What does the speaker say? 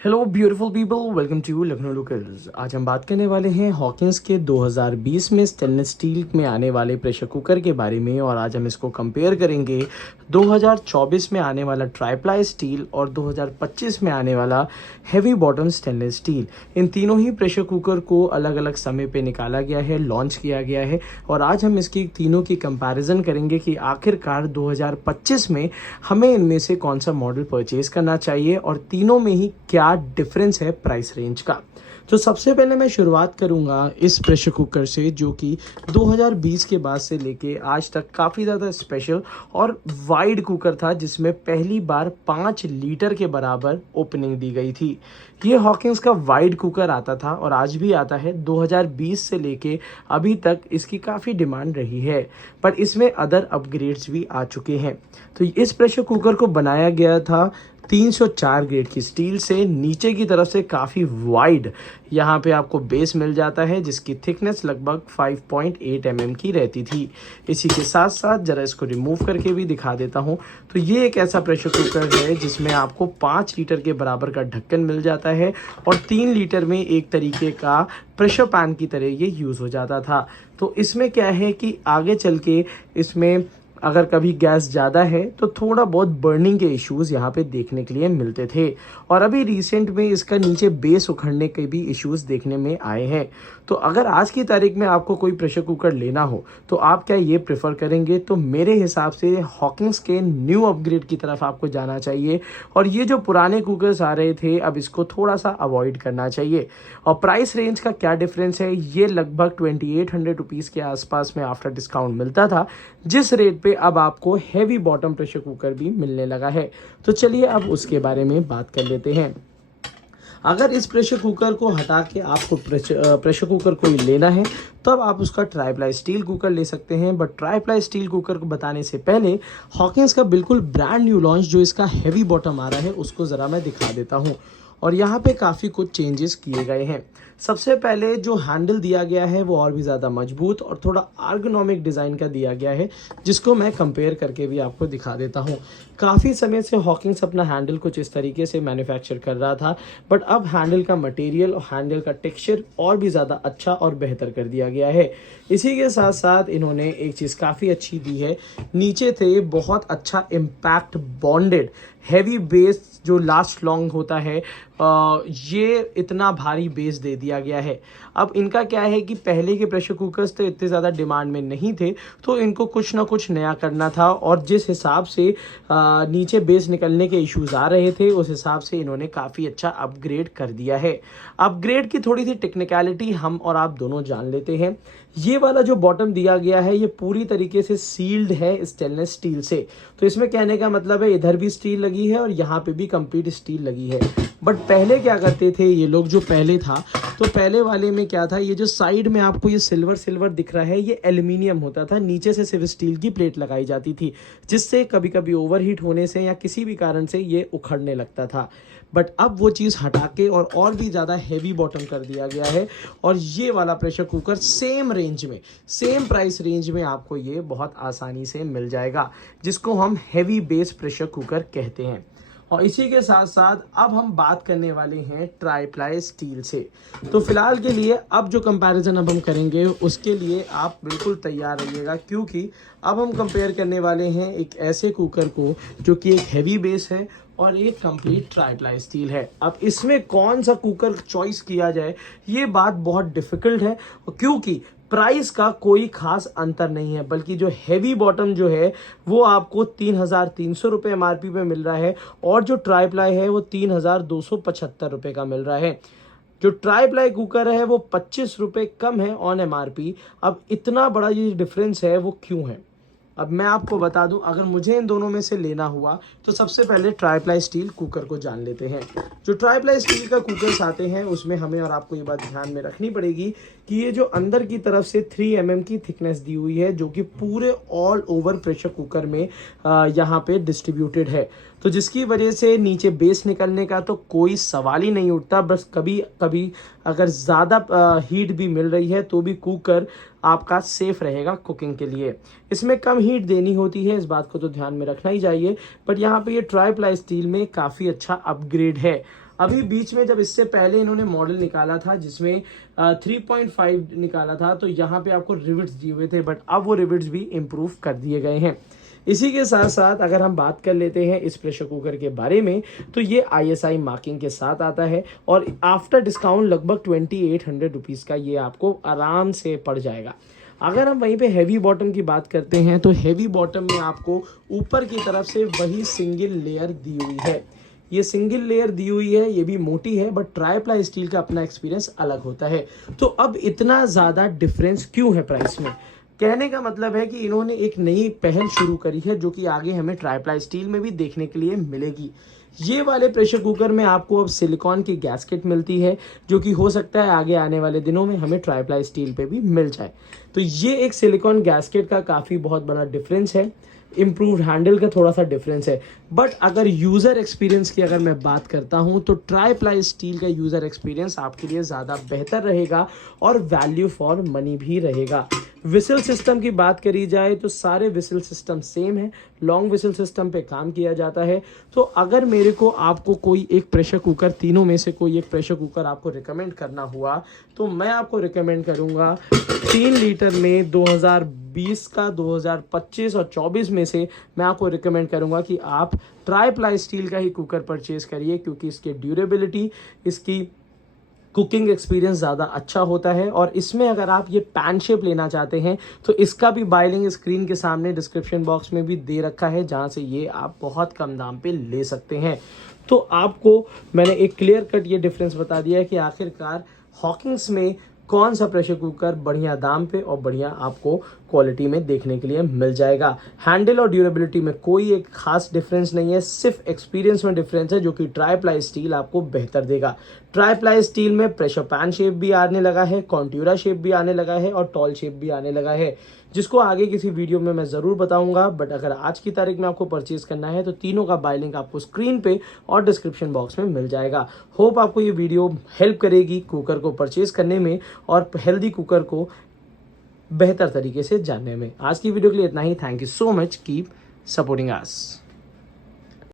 Hello beautiful people, welcome to Lucknow locals. आज हम बात करने वाले हैं हॉकिंस के 2020 में स्टेनलेस स्टील में आने वाले प्रेशर कुकर के बारे में। और आज हम इसको कंपेयर करेंगे 2024 में आने वाला ट्राईप्लाई स्टील और 2025 में आने वाला हैवी बॉटम स्टेनलेस स्टील। इन तीनों ही प्रेशर कुकर को अलग अलग समय पे निकाला गया है, लॉन्च किया गया है। और आज हम इसकी तीनों की कंपैरिजन करेंगे कि आखिरकार 2025 में हमें इनमें से कौन सा मॉडल परचेज करना चाहिए और तीनों में ही क्या डिफरेंस है प्राइस रेंज का। तो सबसे पहले मैं शुरुआत करूंगा इस प्रेशर कुकर से, जो कि 2020 के बाद से लेके आज तक काफ़ी ज़्यादा स्पेशल और वाइड कुकर था, जिसमें पहली बार 5 लीटर के बराबर ओपनिंग दी गई थी। ये हॉकिंस का वाइड कुकर आता था और आज भी आता है। 2020 से लेके अभी तक इसकी काफ़ी डिमांड रही है, पर इसमें अदर अपग्रेड्स भी आ चुके हैं। तो इस प्रेशर कुकर को बनाया गया था 304 ग्रेड की स्टील से। नीचे की तरफ से काफ़ी वाइड यहाँ पे आपको बेस मिल जाता है, जिसकी थिकनेस लगभग 5.8 mm की रहती थी। इसी के साथ साथ ज़रा इसको रिमूव करके भी दिखा देता हूँ। तो ये एक ऐसा प्रेशर कुकर है जिसमें आपको 5 लीटर के बराबर का ढक्कन मिल जाता है और 3 लीटर में एक तरीके का प्रेशर पैन की तरह ये यूज़ हो जाता था। तो इसमें क्या है कि आगे चल के इसमें अगर कभी गैस ज़्यादा है तो थोड़ा बहुत बर्निंग के इश्यूज़ यहाँ पे देखने के लिए मिलते थे। और अभी रिसेंट में इसका नीचे बेस उखड़ने के भी इश्यूज़ देखने में आए हैं। तो अगर आज की तारीख में आपको कोई प्रेशर कुकर लेना हो तो आप क्या ये प्रेफर करेंगे? तो मेरे हिसाब से हॉकिंस के न्यू अपग्रेड की तरफ आपको जाना चाहिए और ये जो पुराने कुकर्स आ रहे थे अब इसको थोड़ा सा अवॉइड करना चाहिए। और प्राइस रेंज का क्या डिफरेंस है? ये लगभग 2800 रुपीज़ के आसपास में आफ्टर डिस्काउंट मिलता था, जिस रेट पे अब आपको हैवी बॉटम प्रेशर कुकर भी मिलने लगा है। तो चलिए अब उसके बारे में बात कर लेते हैं। अगर इस प्रेशर कुकर को हटा के आपको प्रेशर कुकर कोई लेना है तब आप उसका ट्राईप्लाई स्टील कुकर ले सकते हैं। बट ट्राईप्लाई स्टील कुकर को बताने से पहले हॉकिंस का बिल्कुल ब्रांड न्यू लॉन्च जो इसका हैवी बॉटम आ रहा है उसको ज़रा मैं दिखा देता हूँ। और यहाँ पे काफ़ी कुछ चेंजेस किए गए हैं। सबसे पहले जो हैंडल दिया गया है वो और भी ज़्यादा मजबूत और थोड़ा आर्गोनॉमिक डिज़ाइन का दिया गया है, जिसको मैं कंपेयर करके भी आपको दिखा देता हूँ। काफ़ी समय से हॉकिंस अपना हैंडल कुछ इस तरीके से मैन्युफैक्चर कर रहा था, बट अब हैंडल का मटेरियल और हैंडल का टेक्सचर और भी ज़्यादा अच्छा और बेहतर कर दिया गया है। इसी के साथ साथ इन्होंने एक चीज़ काफ़ी अच्छी दी है, नीचे थे बहुत अच्छा इम्पैक्ट बॉन्डेड हैवी बेस जो लास्ट लॉन्ग होता है। ये इतना भारी बेस दे दिया गया है। अब इनका क्या है कि पहले के प्रेशर कुकर्स तो इतने ज़्यादा डिमांड में नहीं थे, तो इनको कुछ ना कुछ नया करना था। और जिस हिसाब से नीचे बेस निकलने के इश्यूज आ रहे थे उस हिसाब से इन्होंने काफ़ी अच्छा अपग्रेड कर दिया है। अपग्रेड की थोड़ी सी टेक्निकलिटी हम और आप दोनों जान लेते हैं। ये वाला जो बॉटम दिया गया है ये पूरी तरीके से सील्ड है स्टेनलेस स्टील से। तो इसमें कहने का मतलब है इधर भी स्टील लगी है और यहाँ पे भी कंप्लीट स्टील लगी है। बट पहले क्या करते थे ये लोग, जो पहले था तो पहले वाले में क्या था, ये जो साइड में आपको ये सिल्वर सिल्वर दिख रहा है ये एल्यूमिनियम होता था, नीचे से सिर्फ स्टील की प्लेट लगाई जाती थी, जिससे कभी कभी ओवरहीट होने से या किसी भी कारण से ये उखड़ने लगता था। बट अब वो चीज़ हटा के और भी ज़्यादा हैवी बॉटम कर दिया गया है। और ये वाला प्रेशर कुकर सेम रेंज में, सेम प्राइस रेंज में आपको ये बहुत आसानी से मिल जाएगा, जिसको हम हैवी बेस प्रेशर कुकर कहते हैं। और इसी के साथ साथ अब हम बात करने वाले हैं ट्राईप्लाई स्टील से। तो फिलहाल के लिए अब जो कंपैरिजन अब हम करेंगे उसके लिए आप बिल्कुल तैयार रहिएगा, क्योंकि अब हम कंपेयर करने वाले हैं एक ऐसे कुकर को जो कि एक हैवी बेस है और एक कंप्लीट ट्राईप्लाई स्टील है। अब इसमें कौन सा कुकर चॉइस किया जाए ये बात बहुत डिफिकल्ट है, क्योंकि प्राइस का कोई खास अंतर नहीं है, बल्कि जो हैवी बॉटम जो है वो आपको 3,300 रुपये MRP पे मिल रहा है और जो ट्राईप्लाई है वो 3,275 रुपये का मिल रहा है। जो ट्राईप्लाई कुकर है वो 25 रुपये कम है ऑन MRP। अब इतना बड़ा ये डिफरेंस है वो क्यों है? अब मैं आपको बता दूं, अगर मुझे इन दोनों में से लेना हुआ तो सबसे पहले ट्राईप्लाई स्टील कुकर को जान लेते हैं। जो ट्राईप्लाई स्टील का कुकर्स आते हैं उसमें हमें और आपको ये बात ध्यान में रखनी पड़ेगी कि ये जो अंदर की तरफ से 3 mm की थिकनेस दी हुई है, जो कि पूरे ऑल ओवर प्रेशर कुकर में यहाँ पे डिस्ट्रीब्यूटेड है। तो जिसकी वजह से नीचे बेस निकलने का तो कोई सवाल ही नहीं उठता। बस कभी कभी अगर ज़्यादा हीट भी मिल रही है तो भी कुकर आपका सेफ रहेगा कुकिंग के लिए। इसमें कम हीट देनी होती है, इस बात को तो ध्यान में रखना ही चाहिए। बट यहाँ पे ये ट्राईप्लाई स्टील में काफ़ी अच्छा अपग्रेड है। अभी बीच में जब इससे पहले इन्होंने मॉडल निकाला था जिसमें 3.5 निकाला था, तो यहाँ पे आपको रिविट्स दिए हुए थे, बट अब वो रिविट्स भी इम्प्रूव कर दिए गए हैं। इसी के साथ साथ अगर हम बात कर लेते हैं इस प्रेशर कुकर के बारे में, तो ये ISI मार्किंग के साथ आता है और आफ्टर डिस्काउंट लगभग 2800 रुपीज़ का ये आपको आराम से पड़ जाएगा। अगर हम वहीं पे हैवी बॉटम की बात करते हैं, तो हैवी बॉटम में आपको ऊपर की तरफ से वही सिंगल लेयर दी हुई है। ये सिंगल लेयर दी हुई है, ये भी मोटी है, बट ट्राई प्लाई स्टील का अपना एक्सपीरियंस अलग होता है। तो अब इतना ज़्यादा डिफरेंस क्यों है प्राइस में? कहने का मतलब है कि इन्होंने एक नई पहल शुरू करी है जो कि आगे हमें ट्राई प्लाई स्टील में भी देखने के लिए मिलेगी। ये वाले प्रेशर कुकर में आपको अब सिलिकॉन की गैस्केट मिलती है, जो कि हो सकता है आगे आने वाले दिनों में हमें ट्राई प्लाई स्टील पे भी मिल जाए। तो ये एक सिलिकॉन गैस्केट का काफ़ी बहुत बड़ा डिफरेंस है। इम्प्रूव्ड हैंडल का थोड़ा सा डिफरेंस है, बट अगर यूज़र एक्सपीरियंस की अगर मैं बात करता हूं, तो ट्राई प्लाई स्टील का यूज़र एक्सपीरियंस आपके लिए ज़्यादा बेहतर रहेगा और वैल्यू फॉर मनी भी रहेगा। विसल सिस्टम की बात करी जाए तो सारे विसल सिस्टम सेम है, लॉन्ग विसल सिस्टम पे काम किया जाता है। तो अगर मेरे को आपको कोई एक प्रेशर कुकर, तीनों में से कोई एक प्रेशर कुकर आपको रिकमेंड करना हुआ, तो मैं आपको रिकमेंड करूंगा 3 लीटर में 2020 का, 2025 और 24 में से मैं आपको रिकमेंड करूंगा कि आप ट्राई प्लाई स्टील का ही कुकर परचेज करिए, क्योंकि इसकी ड्यूरेबिलिटी, इसकी कुकिंग एक्सपीरियंस ज़्यादा अच्छा होता है। और इसमें अगर आप ये पैन शेप लेना चाहते हैं, तो इसका भी बाय लिंक स्क्रीन के सामने डिस्क्रिप्शन बॉक्स में भी दे रखा है, जहाँ से ये आप बहुत कम दाम पे ले सकते हैं। तो आपको मैंने एक क्लियर कट ये डिफरेंस बता दिया है कि आखिरकार हॉकिंस में कौन सा प्रेशर कुकर बढ़िया दाम पे और बढ़िया आपको क्वालिटी में देखने के लिए मिल जाएगा। हैंडल और ड्यूरेबिलिटी में कोई एक खास डिफरेंस नहीं है, सिर्फ एक्सपीरियंस में डिफरेंस है, जो कि ट्राई प्लाई स्टील आपको बेहतर देगा। ट्राई प्लाई स्टील में प्रेशर पैन शेप भी आने लगा है, कॉन्ट्यूरा शेप भी आने लगा है और टॉल शेप भी आने लगा है, जिसको आगे किसी वीडियो में मैं ज़रूर बताऊंगा। बट अगर आज की तारीख में आपको परचेज करना है, तो तीनों का बाय लिंक आपको स्क्रीन पे और डिस्क्रिप्शन बॉक्स में मिल जाएगा। होप आपको ये वीडियो हेल्प करेगी कुकर को परचेज करने में और हेल्दी कुकर को बेहतर तरीके से जानने में। आज की वीडियो के लिए इतना ही। Thank you so much, keep supporting us.